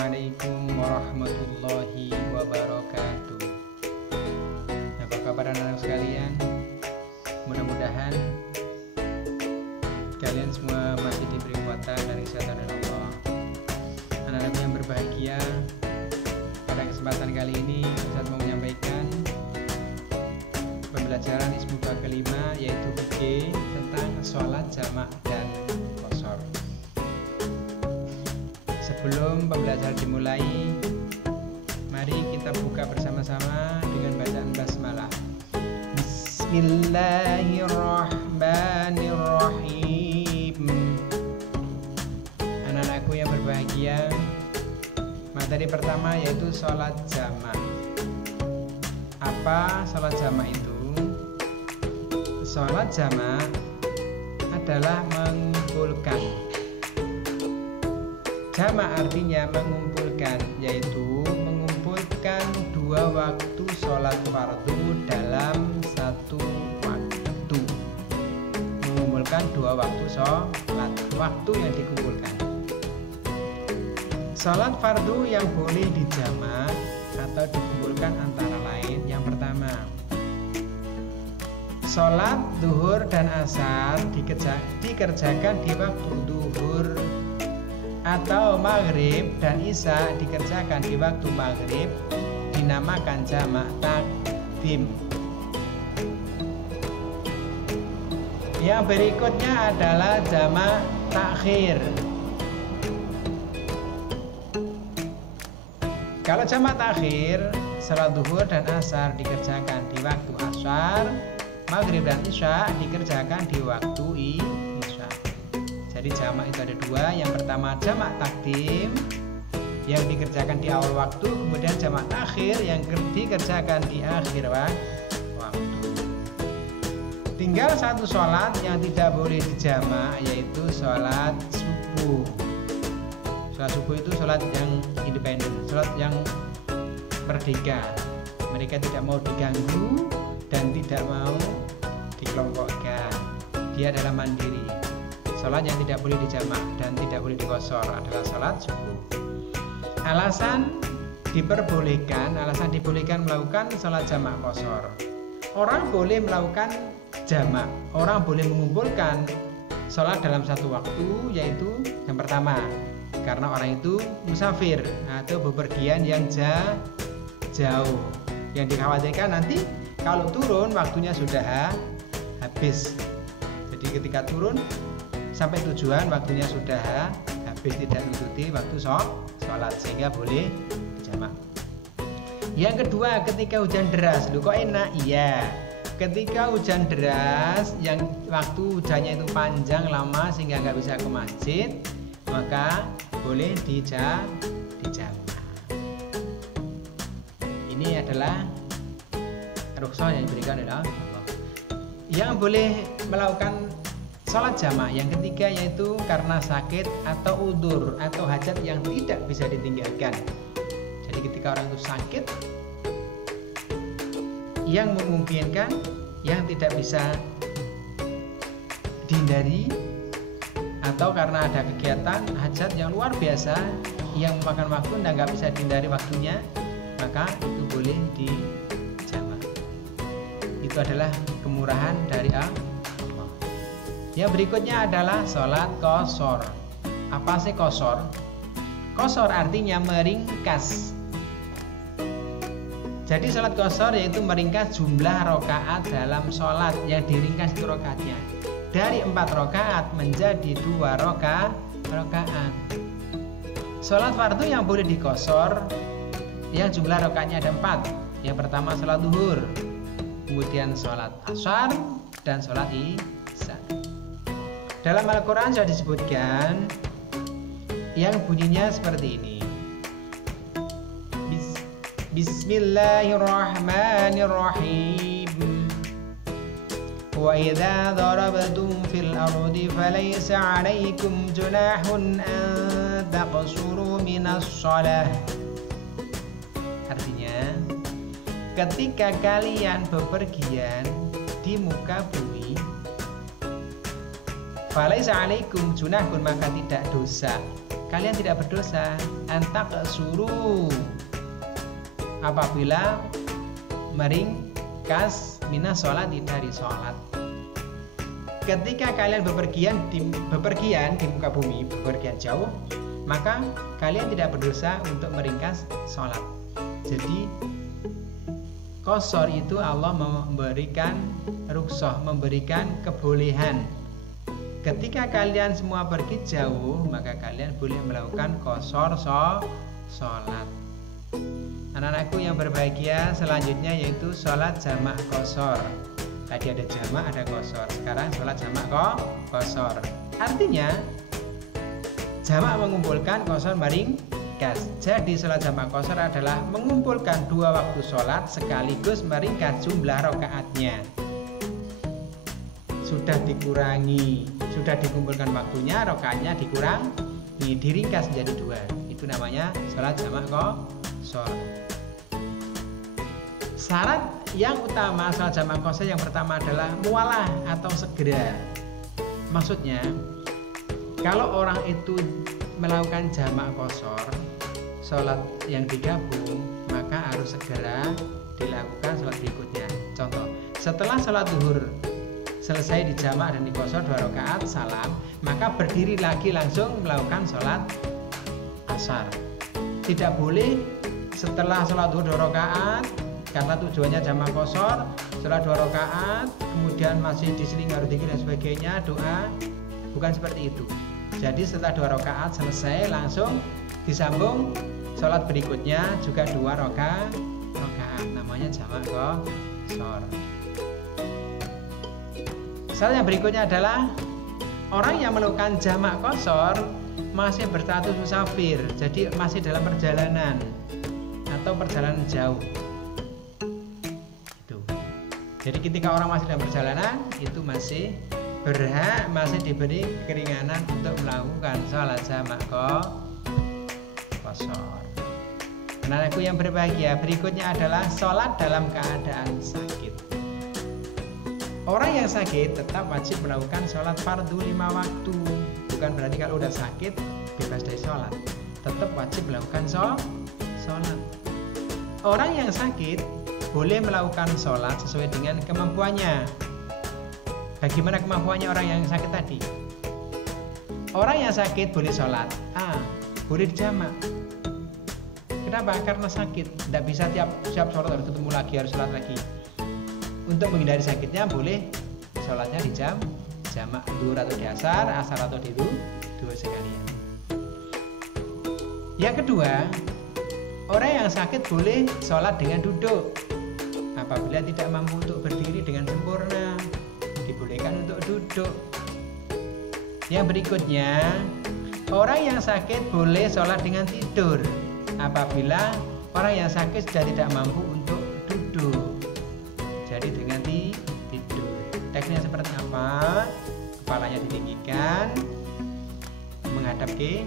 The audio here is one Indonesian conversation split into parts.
Assalamualaikum warahmatullahi wabarakatuh. Apa kabar anak-anak sekalian? Mudah-mudahan kalian semua masih diberi kekuatan dari kesehatan dari Allah. Anak-anak yang berbahagia, pada kesempatan kali ini Ustaz mau menyampaikan pembelajaran ismuka kelima, yaitu fikih tentang sholat jamak dan qashar. Sebelum pembelajaran dimulai, mari kita buka bersama-sama dengan bacaan basmalah. Bismillahirrahmanirrahim. Anak-anakku yang berbahagia, materi pertama yaitu sholat jamak. Apa sholat jamak itu? Sholat jamak adalah mengumpulkan. Jamak artinya mengumpulkan, yaitu mengumpulkan dua waktu sholat fardu dalam satu waktu. Mengumpulkan dua waktu sholat, waktu yang dikumpulkan. Sholat fardu yang boleh dijamak atau dikumpulkan antara lain, yang pertama, sholat duhur dan asar dikerjakan di waktu duhur, atau maghrib dan isya dikerjakan di waktu maghrib, dinamakan jamak takdim. Yang berikutnya adalah jamak takhir. Kalau jamak takhir, salat duhur dan asar dikerjakan di waktu asar, maghrib dan isya dikerjakan di waktu isya. Jadi jamak itu ada dua. Yang pertama jamak takdim yang dikerjakan di awal waktu, kemudian jamak takhir yang dikerjakan di akhir waktu. Tinggal satu sholat yang tidak boleh dijamak, yaitu sholat subuh. Sholat subuh itu sholat yang independen, sholat yang merdeka. Mereka tidak mau diganggu dan tidak mau dikelompokkan. Dia adalah mandiri. Sholat yang tidak boleh dijamak dan tidak boleh diqashar adalah sholat subuh. Alasan dibolehkan melakukan sholat jamak qashar. Orang boleh melakukan jamak, orang boleh mengumpulkan sholat dalam satu waktu, yaitu yang pertama, karena orang itu musafir atau bepergian yang jauh, yang dikhawatirkan nanti kalau turun waktunya sudah habis. Jadi ketika turun sampai tujuan waktunya sudah habis, tidak mengikuti waktu sholat, sehingga boleh dijamak. Yang kedua, ketika hujan deras. Loh kok enak? Iya, ketika hujan deras yang waktu hujannya itu panjang lama sehingga nggak bisa ke masjid, maka boleh dijamak. Ini adalah rukhsah yang diberikan oleh Allah. Yang boleh melakukan sholat jamak yang ketiga yaitu karena sakit atau udzur atau hajat yang tidak bisa ditinggalkan. Jadi ketika orang itu sakit yang memungkinkan, yang tidak bisa dihindari, atau karena ada kegiatan hajat yang luar biasa yang memakan waktu dan nggak bisa dihindari waktunya, maka itu boleh dijamak. Itu adalah kemurahan dari Allah. Yang berikutnya adalah sholat qashar. Apa sih qashar? Qashar artinya meringkas. Jadi sholat qashar yaitu meringkas jumlah rakaat dalam sholat, yang diringkas itu rakaatnya dari 4 rakaat menjadi 2 rakaat. Sholat fardu yang boleh diqashar yang jumlah rakaatnya ada 4. Yang pertama sholat duhur, kemudian sholat asar, dan sholat isya. Dalam Al-Quran sudah disebutkan yang bunyinya seperti ini. Bismillahirrahmanirrahim. Wa idza darabtum fil ardi falaysa 'alaikum junahun an taqsuru minas shalah. Artinya, ketika kalian bepergian di muka bumi, falaisa alaikum junahun, maka tidak dosa kalian tidak berdosa antak suruh apabila meringkas minas sholat dari sholat. Ketika kalian bepergian di muka bumi, bepergian jauh, maka kalian tidak berdosa untuk meringkas sholat. Jadi qashar itu Allah memberikan rukhsah, memberikan kebolehan. Ketika kalian semua pergi jauh, maka kalian boleh melakukan qashar sholat. Anak-anakku yang berbahagia, selanjutnya yaitu sholat jamak qashar. Tadi ada jamak, ada qashar. Sekarang sholat jamak qashar. Artinya jamak mengumpulkan, qashar meringkas. Jadi sholat jamak qashar adalah mengumpulkan dua waktu sholat sekaligus meringkas jumlah rakaatnya. Sudah dikumpulkan waktunya, rakaatnya dikurangi, diringkas menjadi dua. Itu namanya sholat jamak qashar. Syarat yang utama sholat jamak qashar yang pertama adalah muwalah atau segera. Maksudnya, kalau orang itu melakukan jamak qashar, sholat yang digabung, maka harus segera dilakukan sholat berikutnya. Contoh, setelah sholat zuhur selesai dijamak dan diqashar 2 rakaat salam, maka berdiri lagi langsung melakukan sholat asar. Tidak boleh setelah sholat zuhur 2 rakaat karena tujuannya jamak qashar, setelah 2 rakaat kemudian masih diseling harus zikir dan sebagainya, doa, bukan seperti itu. Jadi setelah 2 rakaat selesai langsung disambung sholat berikutnya juga 2 rakaat, namanya jamak qashar. Syarat yang berikutnya adalah orang yang melakukan jamak qashar masih berstatus musafir, jadi masih dalam perjalanan atau perjalanan jauh. Jadi ketika orang masih dalam perjalanan, itu masih berhak, masih diberi keringanan untuk melakukan sholat jamak qashar. Anak-anakku yang berbahagia, berikutnya adalah sholat dalam keadaan sakit. Orang yang sakit tetap wajib melakukan sholat fardu 5 waktu. Bukan berarti kalau udah sakit bebas dari sholat, tetap wajib melakukan sholat. Orang yang sakit boleh melakukan sholat sesuai dengan kemampuannya. Bagaimana kemampuannya orang yang sakit tadi? Orang yang sakit boleh sholat, boleh dijamak. Kenapa? Karena sakit, tidak bisa tiap sholat harus ketemu lagi, harus sholat lagi. Untuk menghindari sakitnya boleh sholatnya dijamak, zuhur atau di asar atau di dua sekalian. Yang kedua, orang yang sakit boleh sholat dengan duduk. Apabila tidak mampu untuk berdiri dengan sempurna, dibolehkan untuk duduk. Yang berikutnya, orang yang sakit boleh sholat dengan tidur. Apabila orang yang sakit sudah tidak mampu untuk duduk, jadi dengan tidur. Tekniknya seperti apa? Kepalanya ditinggikan, menghadap ke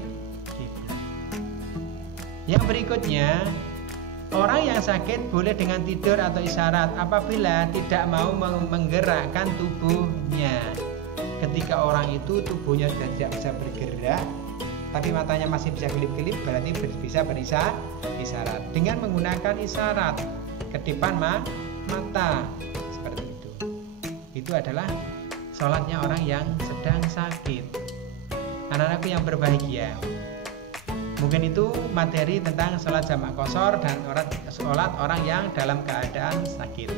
kiblat. Yang berikutnya, orang yang sakit boleh dengan tidur atau isyarat apabila tidak mau menggerakkan tubuhnya. Ketika orang itu tubuhnya sudah tidak bisa bergerak, tapi matanya masih bisa kelip-kelip, berarti bisa berisyarat. Dengan menggunakan isyarat, kedipan mata, seperti itu. Itu adalah sholatnya orang yang sedang sakit. Anak-anakku yang berbahagia, mungkin itu materi tentang sholat jamak qashar dan sholat orang yang dalam keadaan sakit.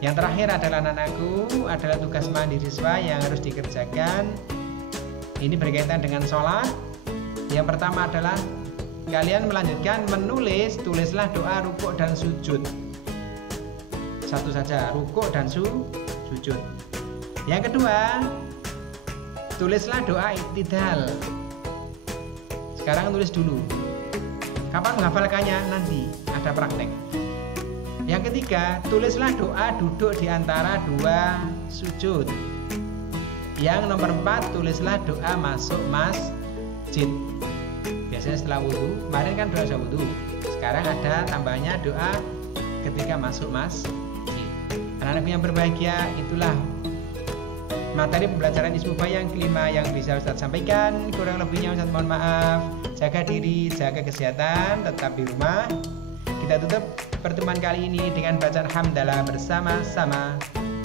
Yang terakhir adalah anak-anakku, adalah tugas mahasiswa yang harus dikerjakan. Ini berkaitan dengan sholat. Yang pertama adalah kalian melanjutkan tulislah doa rukuk dan sujud. Satu saja, rukuk dan sujud. Yang kedua, tulislah doa iktidal. Sekarang tulis dulu. Kapan menghafalkannya? Nanti ada praktek. Yang ketiga, tulislah doa duduk di antara 2 sujud. Yang nomor 4, tulislah doa masuk masjid. Biasanya setelah wudhu, kemarin kan doa wudhu. Sekarang ada tambahnya doa ketika masuk masjid. Anak-anak yang berbahagia, itulah materi pembelajaran Ismufa yang kelima yang bisa Ustadz sampaikan. Kurang lebihnya Ustadz mohon maaf. Jaga diri, jaga kesehatan, tetap di rumah. Kita tutup pertemuan kali ini dengan bacaan hamdalah bersama-sama.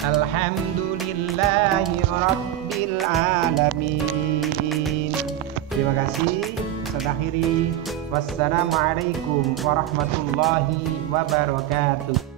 Alhamdulillahi Rabbil Alamin. Terima kasih. Saya akhiri. Wassalamualaikum warahmatullahi wabarakatuh.